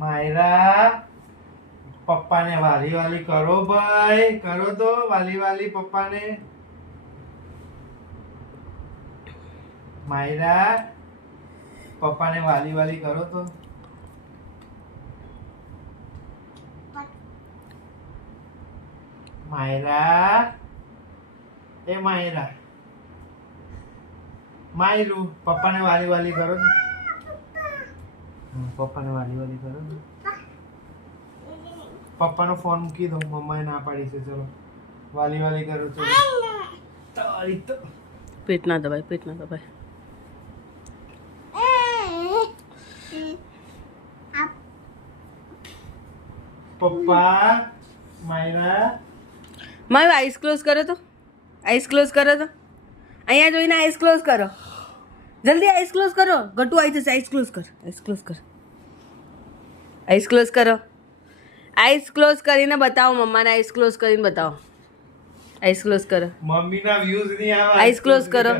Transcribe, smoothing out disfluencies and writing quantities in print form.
માયરા પપ્પાને વાલી વાલી કરો ભાઈ, કરો તો વાલી વાલી પપ્પાને. માયરા પપ્પાને વાલી વાલી કરો તો. માયરા એ માયરા માયરું પપ્પાને વાલી વાલી કરો તો. પપ્પાને વાલી વાલી કરો તો. પપ્પાનો ફોન મૂકી દો, મમ્માએ ના પાડી છે. ચલો વાલી વાલી કરો. ચલો તારી તો પેટ ના દબાય, પેટ ના દબાય. પપ્પા માયરા મારું આઈસ ક્લોઝ કરો તો, આઈસ ક્લોઝ કરો તો. અહીંયા જોઈને આઈસ ક્લોઝ કરો, જલ્દી આઈસ ક્લોઝ કરો. ગટુ આવી જશે. આઈસ ક્લોઝ કર, આઈસ ક્લોઝ કર, આઈસ ક્લોઝ કરો. આઈસ ક્લોઝ કરીને બતાવો મમ્માને. આઈસ ક્લોઝ કરીને બતાવો. આઈસ ક્લોઝ કરો. મમ્મીના વ્યૂઝ નહીં આવે. આઈસ ક્લોઝ કરો.